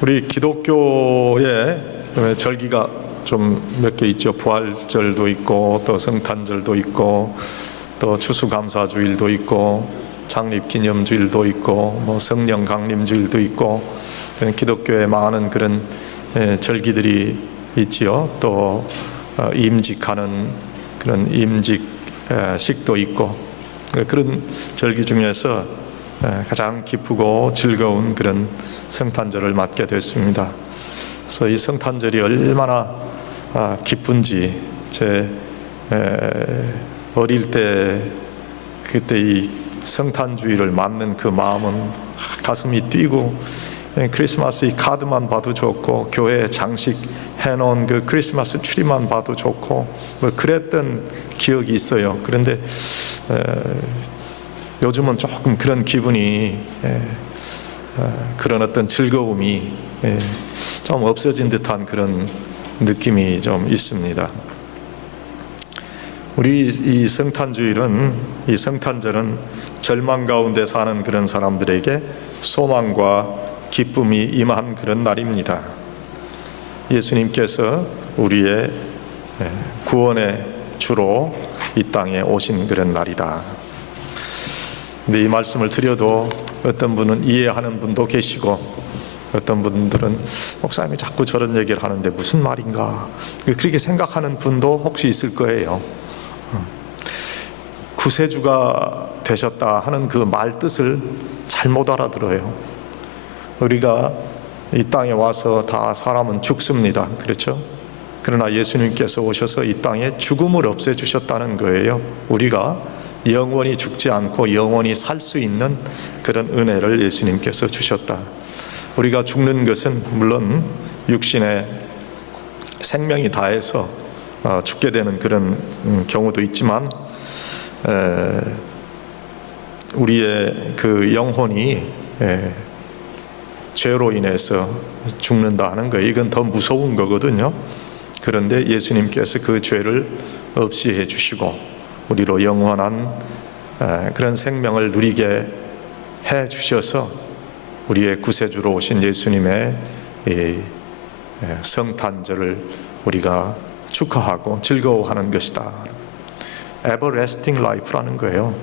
우리 기독교의 절기가 좀 몇 개 있죠. 부활절도 있고 또 성탄절도 있고 또 추수감사주일도 있고 창립기념주일도 있고 뭐 성령 강림주일도 있고 기독교에 많은 그런 절기들이 있지요. 또 임직하는 그런 임직식도 있고 그런 절기 중에서 가장 기쁘고 즐거운 그런 성탄절을 맞게 됐습니다. 그래서 이 성탄절이 얼마나 기쁜지 제 어릴 때 그때 이 성탄주의를 맞는 그 마음은 가슴이 뛰고, 크리스마스 이 카드만 봐도 좋고 교회에 장식 해놓은 그 크리스마스 트리만 봐도 좋고 뭐 그랬던 기억이 있어요. 그런데 요즘은 조금 그런 기분이 그런 어떤 즐거움이 좀 없어진 듯한 그런 느낌이 좀 있습니다. 우리 이 성탄절은 절망 가운데 사는 그런 사람들에게 소망과 기쁨이 임한 그런 날입니다. 예수님께서 우리의 구원의 주로 이 땅에 오신 그런 날이다. 근데 이 말씀을 드려도 어떤 분은 이해하는 분도 계시고 어떤 분들은 목사님이 자꾸 저런 얘기를 하는데 무슨 말인가 그렇게 생각하는 분도 혹시 있을 거예요. 구세주가 되셨다 하는 그 말 뜻을 잘못 알아들어요. 우리가 이 땅에 와서 다 사람은 죽습니다. 그렇죠? 그러나 예수님께서 오셔서 이 땅에 죽음을 없애주셨다는 거예요. 우리가 영원히 죽지 않고 영원히 살 수 있는 그런 은혜를 예수님께서 주셨다. 우리가 죽는 것은 물론 육신의 생명이 다해서 죽게 되는 그런 경우도 있지만 우리의 그 영혼이 죄로 인해서 죽는다 하는 거예요. 이건 더 무서운 거거든요. 그런데 예수님께서 그 죄를 없이 해주시고 우리로 영원한 그런 생명을 누리게 해주셔서 우리의 구세주로 오신 예수님의 이 성탄절을 우리가 축하하고 즐거워하는 것이다. Everlasting life라는 거예요.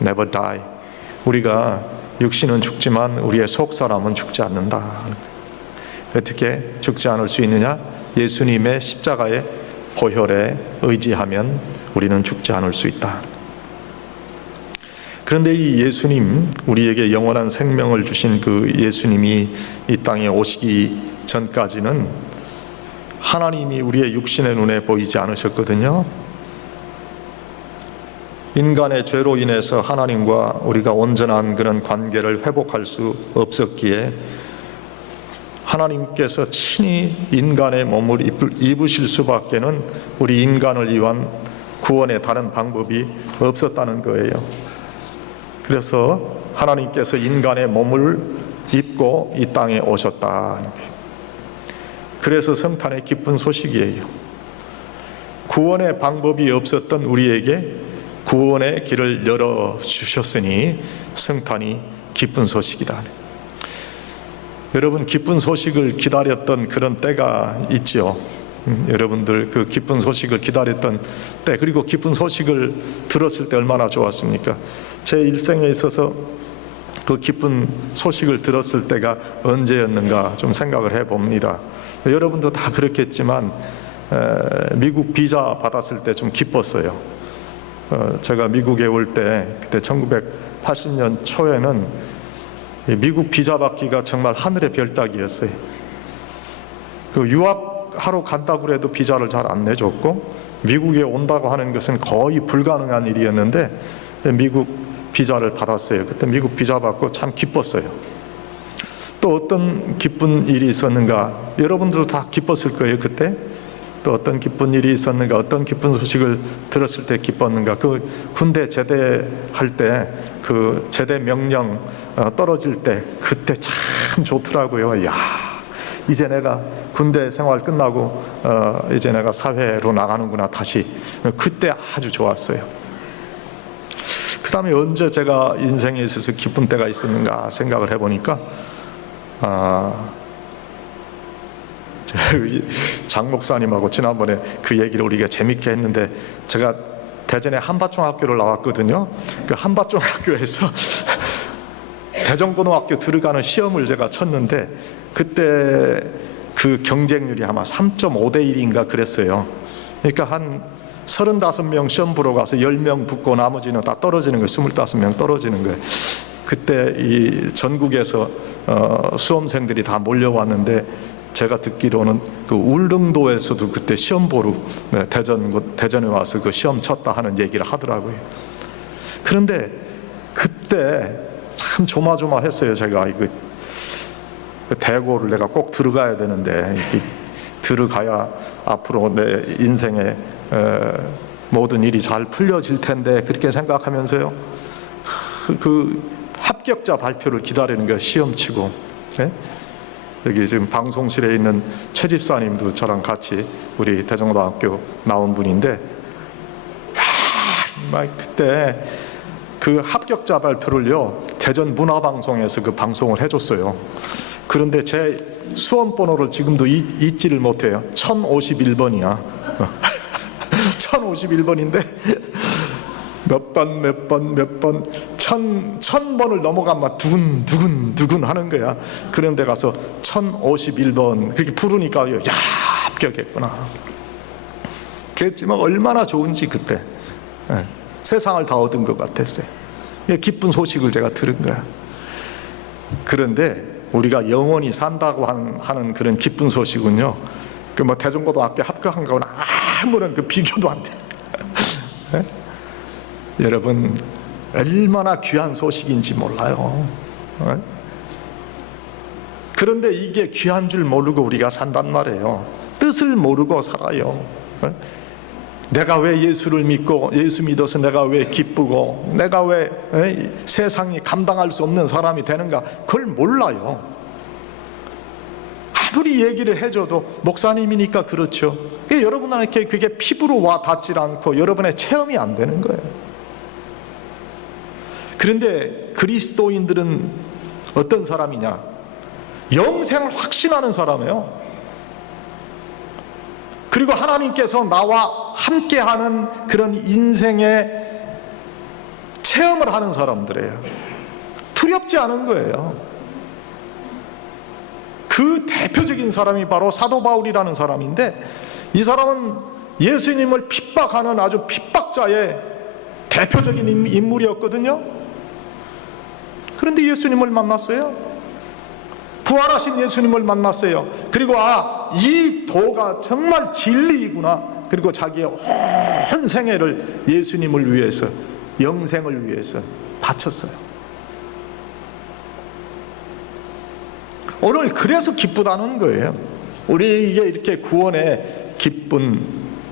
Never die. 우리가 육신은 죽지만 우리의 속사람은 죽지 않는다. 어떻게 죽지 않을 수 있느냐? 예수님의 십자가의 보혈에 의지하면 우리는 죽지 않을 수 있다. 그런데 이 예수님, 우리에게 영원한 생명을 주신 그 예수님이 이 땅에 오시기 전까지는 하나님이 우리의 육신의 눈에 보이지 않으셨거든요. 인간의 죄로 인해서 하나님과 우리가 온전한 그런 관계를 회복할 수 없었기에 하나님께서 친히 인간의 몸을 입으실 수밖에는 우리 인간을 위한 구원의 다른 방법이 없었다는 거예요. 그래서 하나님께서 인간의 몸을 입고 이 땅에 오셨다. 그래서 성탄의 기쁜 소식이에요. 구원의 방법이 없었던 우리에게 구원의 길을 열어주셨으니 성탄이 기쁜 소식이다. 여러분, 기쁜 소식을 기다렸던 그런 때가 있죠. 여러분들 그 기쁜 소식을 기다렸던 때, 그리고 기쁜 소식을 들었을 때 얼마나 좋았습니까? 제 일생에 있어서 그 기쁜 소식을 들었을 때가 언제였는가 좀 생각을 해봅니다. 여러분도 다 그렇겠지만 미국 비자 받았을 때 좀 기뻤어요. 제가 미국에 올 때 그때 1980년 초에는 미국 비자 받기가 정말 하늘의 별 따기였어요. 그 유학하러 간다고 해도 비자를 잘 안 내줬고 미국에 온다고 하는 것은 거의 불가능한 일이었는데 미국 비자를 받았어요. 그때 미국 비자 받고 참 기뻤어요. 또 어떤 기쁜 일이 있었는가? 여러분들도 다 기뻤을 거예요. 그때 또 어떤 기쁜 일이 있었는가? 어떤 기쁜 소식을 들었을 때 기뻤는가? 그 군대 제대할 때 그 제대 명령 떨어질 때 그때 참 좋더라고요. 야, 이제 내가 군대 생활 끝나고 이제 내가 사회로 나가는구나 다시. 그때 아주 좋았어요. 그 다음에 언제 제가 인생에 있어서 기쁜 때가 있었는가 생각을 해보니까 장 목사님하고 지난번에 그 얘기를 우리가 재밌게 했는데, 제가 대전에 한밭중학교를 나왔거든요. 그 한밭중학교에서 대전고등학교 들어가는 시험을 제가 쳤는데, 그때 그 경쟁률이 아마 3.5대 1인가 그랬어요. 그러니까 한 35명 시험 보러 가서 10명 붙고 나머지는 다 떨어지는 거예요. 25명 떨어지는 거예요. 그때 이 전국에서 수험생들이 다 몰려왔는데, 제가 듣기로는 그 울릉도에서도 그때 시험 보러 대전에 와서 그 시험 쳤다 하는 얘기를 하더라고요. 그런데 그때 참 조마조마했어요. 제가 이거 대고를 내가 꼭 들어가야 되는데, 이렇게 들어가야 앞으로 내 인생에 모든 일이 잘 풀려질 텐데, 그렇게 생각하면서요, 그 합격자 발표를 기다리는 거예요. 시험 치고. 네? 여기 지금 방송실에 있는 최 집사님도 저랑 같이 우리 대전고등학교 나온 분인데, 그때 그 합격자 발표를요 대전 문화방송에서 그 방송을 해줬어요. 그런데 제 수험번호를 지금도 잊지를 못해요. 1051번이야 1051번인데 몇 번 1000번을 넘어가면 두근 하는 거야. 그런데 가서 1051번 그렇게 부르니까 야, 합격했구나. 그랬지만 얼마나 좋은지 그때 세상을 다 얻은 것 같았어요. 기쁜 소식을 제가 들은 거야. 그런데 우리가 영원히 산다고 하는 그런 기쁜 소식은요, 그 뭐 대전고등학교 합격한 거는 아무런 그 비교도 안 돼. 여러분, 얼마나 귀한 소식인지 몰라요. 그런데 이게 귀한 줄 모르고 우리가 산단 말이에요. 뜻을 모르고 살아요. 내가 왜 예수를 믿고, 예수 믿어서 내가 왜 기쁘고, 내가 왜 세상이 감당할 수 없는 사람이 되는가, 그걸 몰라요. 아무리 얘기를 해줘도 목사님이니까 그렇죠. 여러분한테 그게 피부로 와 닿질 않고 여러분의 체험이 안 되는 거예요. 그런데 그리스도인들은 어떤 사람이냐? 영생을 확신하는 사람이에요. 그리고 하나님께서 나와 함께하는 그런 인생의 체험을 하는 사람들이에요. 두렵지 않은 거예요. 그 대표적인 사람이 바로 사도 바울이라는 사람인데, 이 사람은 예수님을 핍박하는 아주 핍박자의 대표적인 인물이었거든요. 그런데 예수님을 만났어요. 부활하신 예수님을 만났어요. 그리고 이 도가 정말 진리이구나. 그리고 자기의 온 생애를 예수님을 위해서, 영생을 위해서 바쳤어요. 오늘 그래서 기쁘다는 거예요. 우리에게 이렇게 구원의 기쁜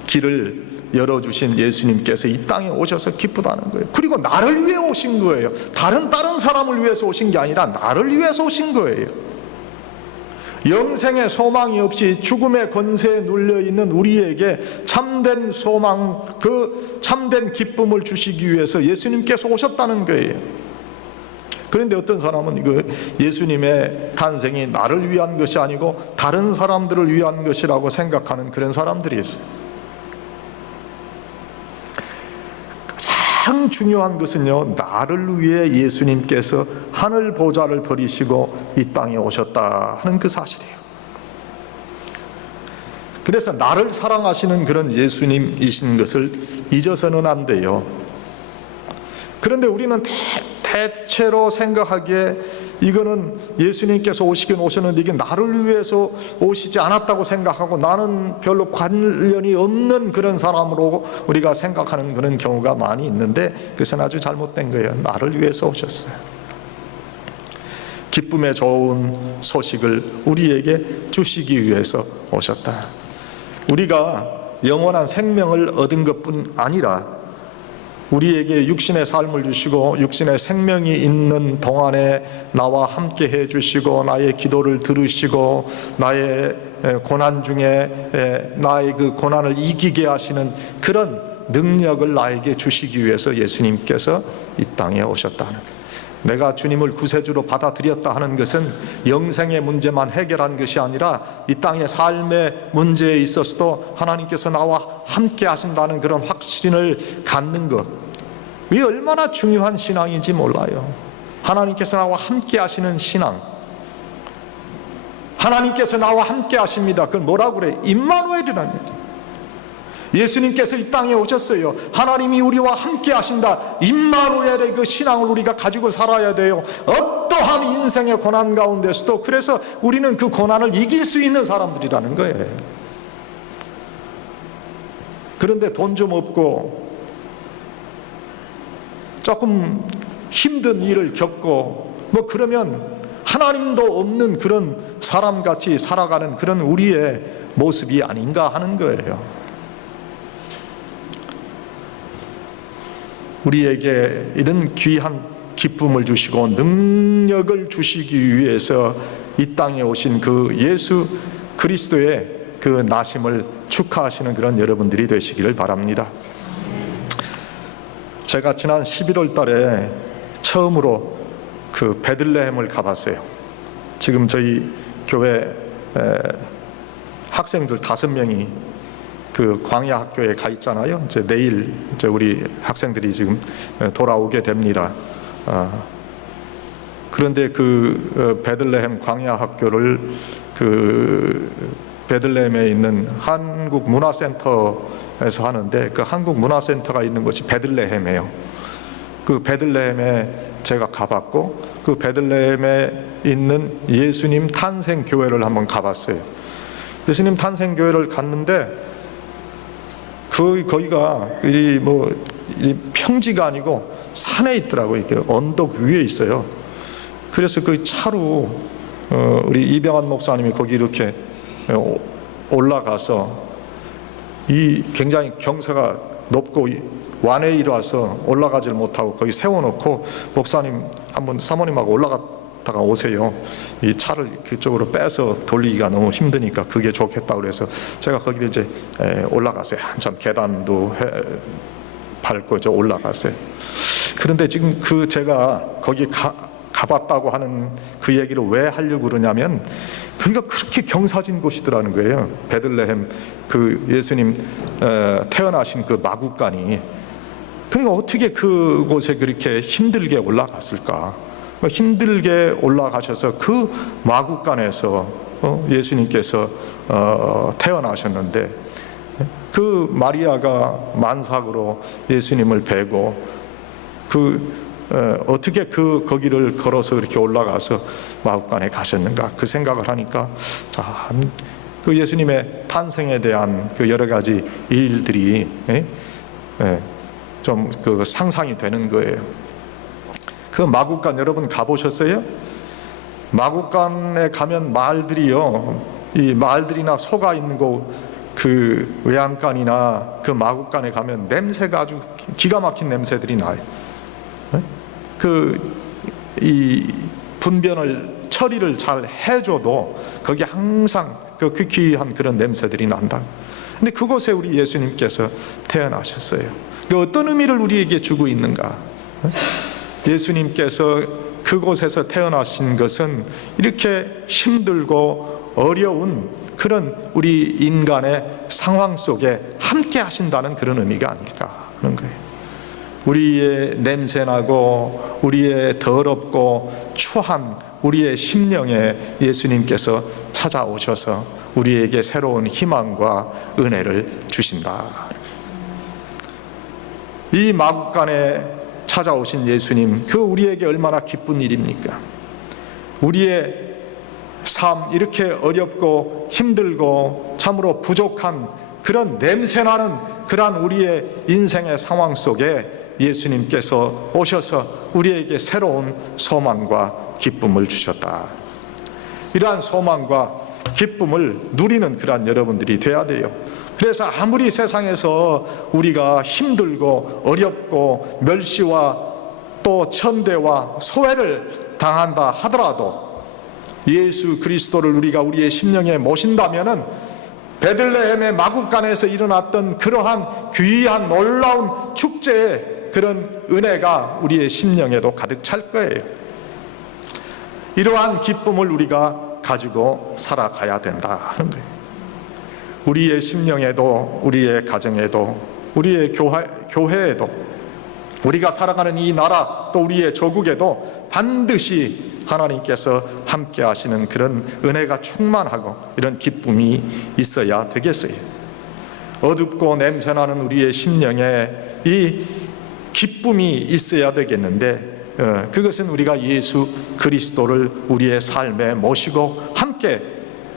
길을 열어주신 예수님께서 이 땅에 오셔서 기쁘다는 거예요. 그리고 나를 위해 오신 거예요. 다른 사람을 위해서 오신 게 아니라 나를 위해서 오신 거예요. 영생의 소망이 없이 죽음의 권세에 눌려있는 우리에게 참된 소망, 그 참된 기쁨을 주시기 위해서 예수님께서 오셨다는 거예요. 그런데 어떤 사람은 그 예수님의 탄생이 나를 위한 것이 아니고 다른 사람들을 위한 것이라고 생각하는 그런 사람들이 있어요. 가장 중요한 것은요, 나를 위해 예수님께서 하늘 보좌를 버리시고 이 땅에 오셨다 하는 그 사실이에요. 그래서 나를 사랑하시는 그런 예수님이신 것을 잊어서는 안 돼요. 그런데 우리는 대체로 생각하기에 이거는 예수님께서 오시긴 오셨는데 이게 나를 위해서 오시지 않았다고 생각하고 나는 별로 관련이 없는 그런 사람으로 우리가 생각하는 그런 경우가 많이 있는데, 그것은 아주 잘못된 거예요. 나를 위해서 오셨어요. 기쁨의 좋은 소식을 우리에게 주시기 위해서 오셨다. 우리가 영원한 생명을 얻은 것뿐 아니라 우리에게 육신의 삶을 주시고 육신의 생명이 있는 동안에 나와 함께 해주시고 나의 기도를 들으시고 나의 고난 중에 나의 그 고난을 이기게 하시는 그런 능력을 나에게 주시기 위해서 예수님께서 이 땅에 오셨다는 거예요. 내가 주님을 구세주로 받아들였다 하는 것은 영생의 문제만 해결한 것이 아니라 이 땅의 삶의 문제에 있어서도 하나님께서 나와 함께 하신다는 그런 확신을 갖는 것, 이게 얼마나 중요한 신앙인지 몰라요. 하나님께서 나와 함께 하시는 신앙, 하나님께서 나와 함께 하십니다. 그걸 뭐라고 그래? 임마누엘이라는, 예수님께서 이 땅에 오셨어요. 하나님이 우리와 함께 하신다. 임마누엘의 그 신앙을 우리가 가지고 살아야 돼요. 어떠한 인생의 고난 가운데서도. 그래서 우리는 그 고난을 이길 수 있는 사람들이라는 거예요. 그런데 돈 좀 없고 조금 힘든 일을 겪고 뭐 그러면 하나님도 없는 그런 사람같이 살아가는 그런 우리의 모습이 아닌가 하는 거예요. 우리에게 이런 귀한 기쁨을 주시고 능력을 주시기 위해서 이 땅에 오신 그 예수 그리스도의 그 나심을 축하하시는 그런 여러분들이 되시기를 바랍니다. 제가 지난 11월 달에 처음으로 그 베들레헴을 가봤어요. 지금 저희 교회 학생들 5명이 그 광야 학교에 가 있잖아요. 이제 내일 이제 우리 학생들이 지금 돌아오게 됩니다. 그런데 그 베들레헴 광야 학교를 그 베들레헴에 있는 한국 문화센터에서 하는데, 그 한국 문화센터가 있는 곳이 베들레헴이에요. 그 베들레헴에 제가 가봤고, 그 베들레헴에 있는 예수님 탄생 교회를 한번 가봤어요. 예수님 탄생 교회를 갔는데 거기가 이 평지가 아니고 산에 있더라고요. 이렇게 언덕 위에 있어요. 그래서 그 차로 우리 이병환 목사님이 거기 이렇게 올라가서 이 굉장히 경사가 높고 완해이로 와서 올라가질 못하고 거기 세워놓고, 목사님 한번 사모님하고 올라갔다가 오세요. 이 차를 그쪽으로 빼서 돌리기가 너무 힘드니까 그게 좋겠다고 그래서 제가 거기를 이제 올라갔어요. 한참 계단도 밟고 이제 올라갔어요. 그런데 지금 그 제가 거기 가봤다고 하는 그 얘기를 왜 하려고 그러냐면, 그러니까 그렇게 경사진 곳이더라는 거예요. 베들레헴 그 예수님 태어나신 그 마구간이. 그러니까 어떻게 그곳에 그렇게 힘들게 올라갔을까? 힘들게 올라가셔서 그 마구간에서 예수님께서 태어나셨는데, 그 마리아가 만삭으로 예수님을 뵈고 어떻게 거기를 걸어서 이렇게 올라가서 마구간에 가셨는가, 그 생각을 하니까 참 그 예수님의 탄생에 대한 그 여러 가지 일들이 좀 그 상상이 되는 거예요. 그 마구간 여러분 가보셨어요? 마구간에 가면 마을들이요, 이 마을들이나 소가 있는 곳, 그 외양간이나 그 마구간에 가면 냄새가 아주 기가 막힌 냄새들이 나요. 이 분변을 처리를 잘 해줘도 거기 항상 그 귀귀한 그런 냄새들이 난다. 근데 그곳에 우리 예수님께서 태어나셨어요. 그 어떤 의미를 우리에게 주고 있는가? 예수님께서 그곳에서 태어나신 것은 이렇게 힘들고 어려운 그런 우리 인간의 상황 속에 함께 하신다는 그런 의미가 아닐까 하는 거예요. 우리의 냄새나고 우리의 더럽고 추한 우리의 심령에 예수님께서 찾아오셔서 우리에게 새로운 희망과 은혜를 주신다. 이 마구간에 찾아오신 예수님, 그 우리에게 얼마나 기쁜 일입니까? 우리의 삶, 이렇게 어렵고 힘들고 참으로 부족한 그런 냄새나는 그러한 우리의 인생의 상황 속에 예수님께서 오셔서 우리에게 새로운 소망과 기쁨을 주셨다. 이러한 소망과 기쁨을 누리는 그러한 여러분들이 돼야 돼요. 그래서 아무리 세상에서 우리가 힘들고 어렵고 멸시와 또 천대와 소외를 당한다 하더라도 예수 그리스도를 우리가 우리의 심령에 모신다면은 베들레헴의 마국간에서 일어났던 그러한 귀한 놀라운 축제의 그런 은혜가 우리의 심령에도 가득 찰 거예요. 이러한 기쁨을 우리가 가지고 살아가야 된다 하는 거예요. 우리의 심령에도, 우리의 가정에도, 우리의 교회에도, 우리가 살아가는 이 나라 또 우리의 조국에도 반드시 하나님께서 함께 하시는 그런 은혜가 충만하고 이런 기쁨이 있어야 되겠어요. 어둡고 냄새나는 우리의 심령에 이 기쁨이 있어야 되겠는데 그것은 우리가 예수 그리스도를 우리의 삶에 모시고 함께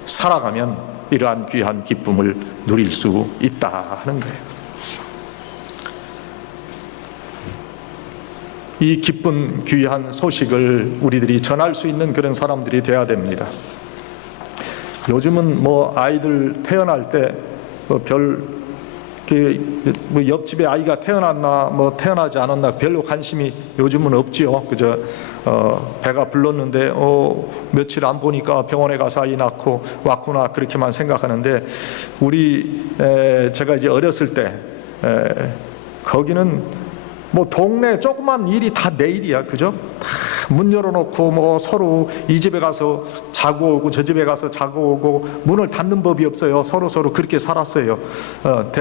살아가면 이러한 귀한 기쁨을 누릴 수 있다 하는 거예요. 이 기쁜 귀한 소식을 우리들이 전할 수 있는 그런 사람들이 되어야 됩니다. 요즘은 아이들 태어날 때 옆집에 아이가 태어났나 태어나지 않았나 별로 관심이 요즘은 없지요. 그저 배가 불렀는데 며칠 안 보니까 병원에 가서 아이 낳고 왔구나 그렇게만 생각하는데 제가 이제 어렸을 때 거기는 동네 조그만 일이 다 내 일이야. 그죠? 다 문 열어놓고 서로 이 집에 가서 자고 오고 저 집에 가서 자고 오고 문을 닫는 법이 없어요. 서로 그렇게 살았어요.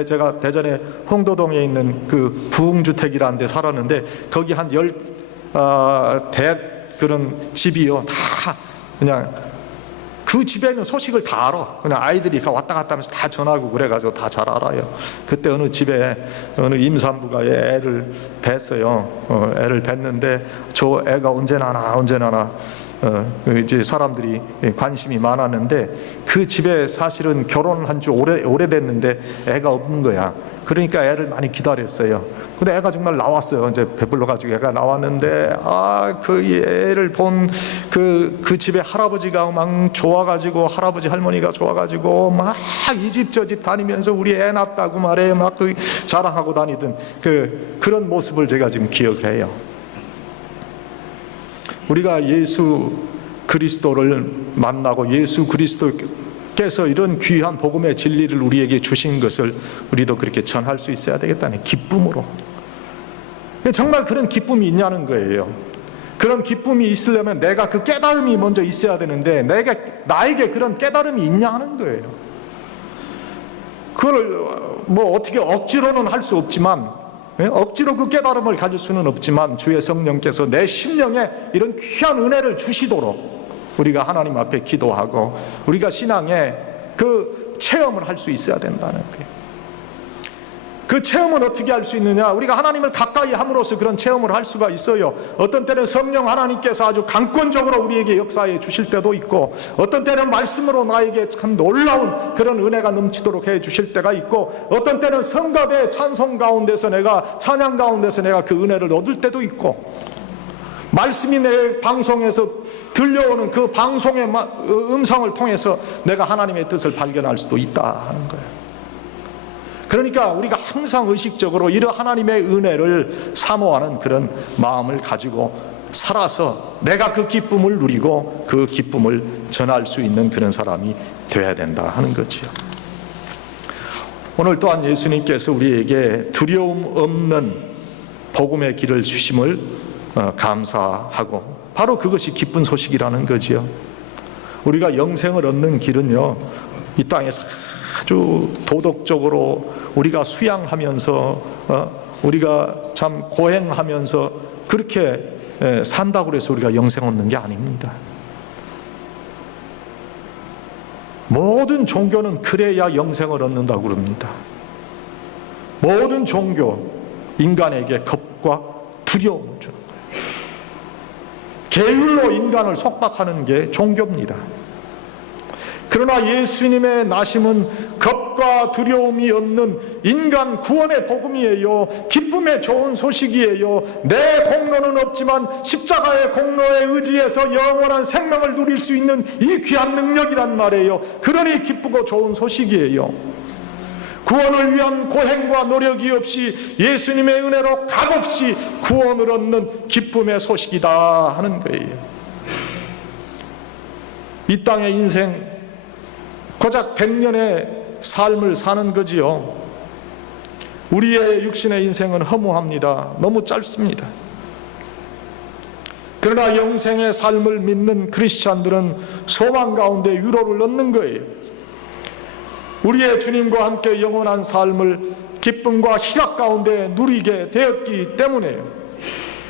제가 대전에 홍도동에 있는 그 부흥주택이라는 데 살았는데 거기 한 10대 그런 집이요. 다 그냥 그 집에 있는 소식을 다 알아. 그냥 아이들이 왔다 갔다 하면서 다 전하고 그래가지고 다 잘 알아요. 그때 어느 집에 어느 임산부가 애를 뵀어요. 애를 뵀는데 저 애가 언제 나나 이제 사람들이 관심이 많았는데 그 집에 사실은 결혼한 지 오래됐는데 애가 없는 거야. 그러니까 애를 많이 기다렸어요. 근데 애가 정말 나왔어요. 이제 배불러 가지고 애가 나왔는데 그 애를 본 그 집에 할아버지가 막 좋아가지고 할아버지 할머니가 좋아가지고 막 이 집 저 집 다니면서 우리 애 낳았다고 말해 막 자랑하고 다니던 그런 모습을 제가 지금 기억을 해요. 우리가 예수 그리스도를 만나고 예수 그리스도께서 이런 귀한 복음의 진리를 우리에게 주신 것을 우리도 그렇게 전할 수 있어야 되겠다는 기쁨으로. 정말 그런 기쁨이 있냐는 거예요. 그런 기쁨이 있으려면 내가 그 깨달음이 먼저 있어야 되는데 나에게 그런 깨달음이 있냐 하는 거예요. 그걸 어떻게 억지로는 할 수 없지만 억지로 그 깨달음을 가질 수는 없지만 주의 성령께서 내 심령에 이런 귀한 은혜를 주시도록 우리가 하나님 앞에 기도하고 우리가 신앙에 그 체험을 할 수 있어야 된다는 거예요. 그 체험은 어떻게 할 수 있느냐? 우리가 하나님을 가까이 함으로써 그런 체험을 할 수가 있어요. 어떤 때는 성령 하나님께서 아주 강권적으로 우리에게 역사해 주실 때도 있고 어떤 때는 말씀으로 나에게 참 놀라운 그런 은혜가 넘치도록 해 주실 때가 있고 어떤 때는 성가대 찬송 가운데서 내가 찬양 가운데서 내가 그 은혜를 얻을 때도 있고 말씀이 내 방송에서 들려오는 그 방송의 음성을 통해서 내가 하나님의 뜻을 발견할 수도 있다 하는 거예요. 그러니까 우리가 항상 의식적으로 이런 하나님의 은혜를 사모하는 그런 마음을 가지고 살아서 내가 그 기쁨을 누리고 그 기쁨을 전할 수 있는 그런 사람이 되어야 된다 하는 거지요. 오늘 또한 예수님께서 우리에게 두려움 없는 복음의 길을 주심을 감사하고 바로 그것이 기쁜 소식이라는 거지요. 우리가 영생을 얻는 길은요, 이 땅에서 아주 도덕적으로 우리가 수양하면서 우리가 참 고행하면서 그렇게 산다고 해서 우리가 영생 얻는 게 아닙니다. 모든 종교는 그래야 영생을 얻는다고 그럽니다. 모든 종교 인간에게 겁과 두려움을 주는 거예요. 계율로 인간을 속박하는 게 종교입니다. 그러나 예수님의 나심은 겁과 두려움이 없는 인간 구원의 복음이에요. 기쁨의 좋은 소식이에요. 내 공로는 없지만 십자가의 공로에 의지해서 영원한 생명을 누릴 수 있는 이 귀한 능력이란 말이에요. 그러니 기쁘고 좋은 소식이에요. 구원을 위한 고행과 노력이 없이 예수님의 은혜로 값없이 구원을 얻는 기쁨의 소식이다 하는 거예요. 이 땅의 인생 고작 100년의 삶을 사는 거지요. 우리의 육신의 인생은 허무합니다. 너무 짧습니다. 그러나 영생의 삶을 믿는 크리스찬들은 소망 가운데 위로를 얻는 거예요. 우리의 주님과 함께 영원한 삶을 기쁨과 희락 가운데 누리게 되었기 때문에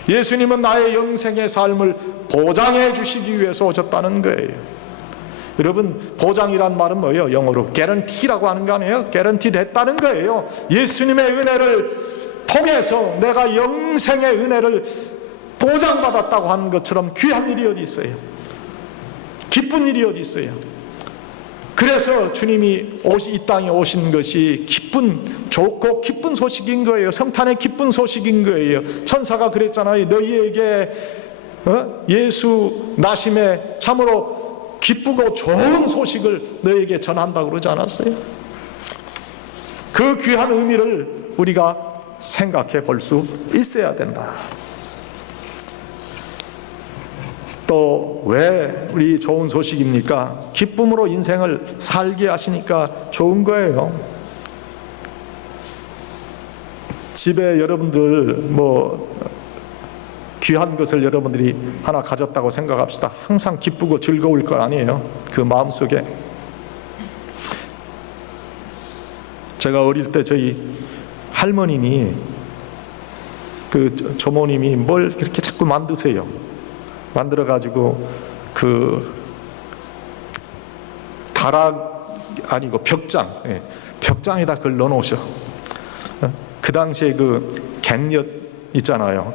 예수님은 나의 영생의 삶을 보장해 주시기 위해서 오셨다는 거예요. 여러분, 보장이란 말은 뭐예요? 영어로 guarantee라고 하는 거 아니에요? guarantee 됐다는 거예요. 예수님의 은혜를 통해서 내가 영생의 은혜를 보장받았다고 하는 것처럼 귀한 일이 어디 있어요? 기쁜 일이 어디 있어요? 그래서 주님이 이 땅에 오신 것이 좋고 기쁜 소식인 거예요. 성탄의 기쁜 소식인 거예요. 천사가 그랬잖아요. 너희에게 예수 나심에 참으로 기쁘고 좋은 소식을 너에게 전한다고 그러지 않았어요? 그 귀한 의미를 우리가 생각해 볼 수 있어야 된다. 또 왜 우리 좋은 소식입니까? 기쁨으로 인생을 살게 하시니까 좋은 거예요. 집에 여러분들 귀한 것을 여러분들이 하나 가졌다고 생각합시다. 항상 기쁘고 즐거울 것 아니에요? 그 마음속에. 제가 어릴 때 저희 할머님이 그 조모님이 뭘 그렇게 자꾸 만드세요. 만들어 가지고 그 가락 아니고 벽장에다 그걸 넣어 놓으셔. 그 당시에 그 갱엿 있잖아요.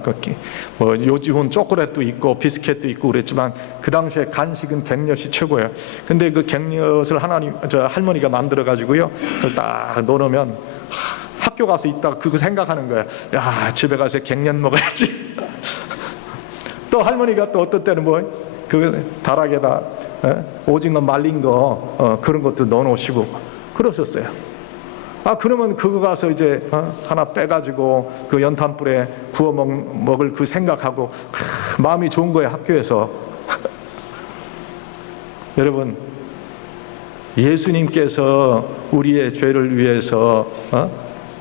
요즘은 초콜릿도 있고 비스켓도 있고 그랬지만 그 당시에 간식은 갱엿이 최고예요. 근데 그 갱엿을 할머니가 만들어 가지고요, 그걸 딱 넣어놓으면 학교 가서 있다가 그거 생각하는 거야. 야, 집에 가서 갱엿 먹어야지. 또 할머니가 또 어떤 때는 그 다락에다 오징어 말린 거 그런 것도 넣어놓으시고 그러셨어요. 그러면 그거 가서 이제 하나 빼가지고 그 연탄불에 구워 먹을 그 생각하고 마음이 좋은 거예요, 학교에서. 여러분, 예수님께서 우리의 죄를 위해서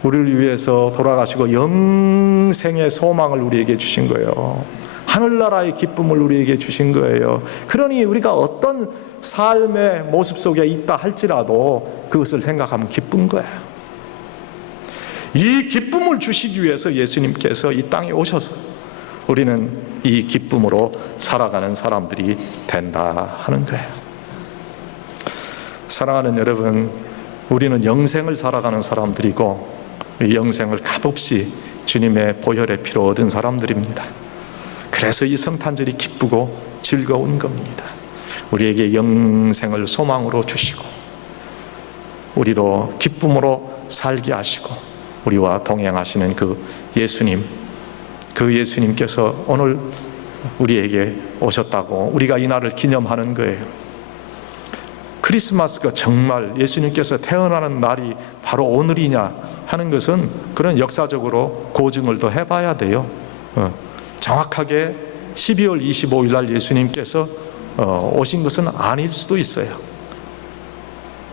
우리를 위해서 돌아가시고 영생의 소망을 우리에게 주신 거예요. 하늘나라의 기쁨을 우리에게 주신 거예요. 그러니 우리가 어떤 삶의 모습 속에 있다 할지라도 그것을 생각하면 기쁜 거예요. 이 기쁨을 주시기 위해서 예수님께서 이 땅에 오셔서 우리는 이 기쁨으로 살아가는 사람들이 된다 하는 거예요. 사랑하는 여러분, 우리는 영생을 살아가는 사람들이고 이 영생을 값없이 주님의 보혈의 피로 얻은 사람들입니다. 그래서 이 성탄절이 기쁘고 즐거운 겁니다. 우리에게 영생을 소망으로 주시고 우리로 기쁨으로 살게 하시고 우리와 동행하시는 그 예수님께서 오늘 우리에게 오셨다고 우리가 이 날을 기념하는 거예요. 크리스마스가 정말 예수님께서 태어나는 날이 바로 오늘이냐 하는 것은 그런 역사적으로 고증을 더 해봐야 돼요. 정확하게 12월 25일 날 예수님께서 오신 것은 아닐 수도 있어요.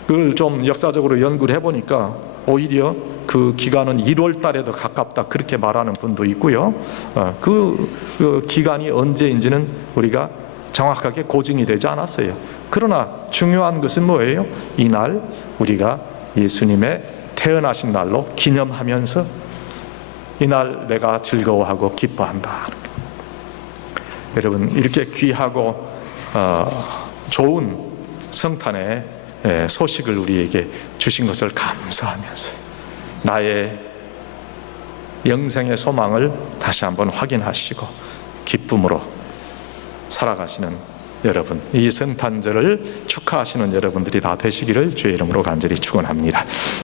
그걸 좀 역사적으로 연구를 해보니까 오히려 그 기간은 1월 달에 더 가깝다 그렇게 말하는 분도 있고요. 그 기간이 언제인지는 우리가 정확하게 고증이 되지 않았어요. 그러나 중요한 것은 뭐예요? 이날 우리가 예수님의 태어나신 날로 기념하면서 이날 내가 즐거워하고 기뻐한다. 여러분, 이렇게 귀하고 좋은 성탄의 소식을 우리에게 주신 것을 감사하면서 나의 영생의 소망을 다시 한번 확인하시고 기쁨으로 살아가시는 여러분, 이 성탄절을 축하하시는 여러분들이 다 되시기를 주의 이름으로 간절히 축원합니다.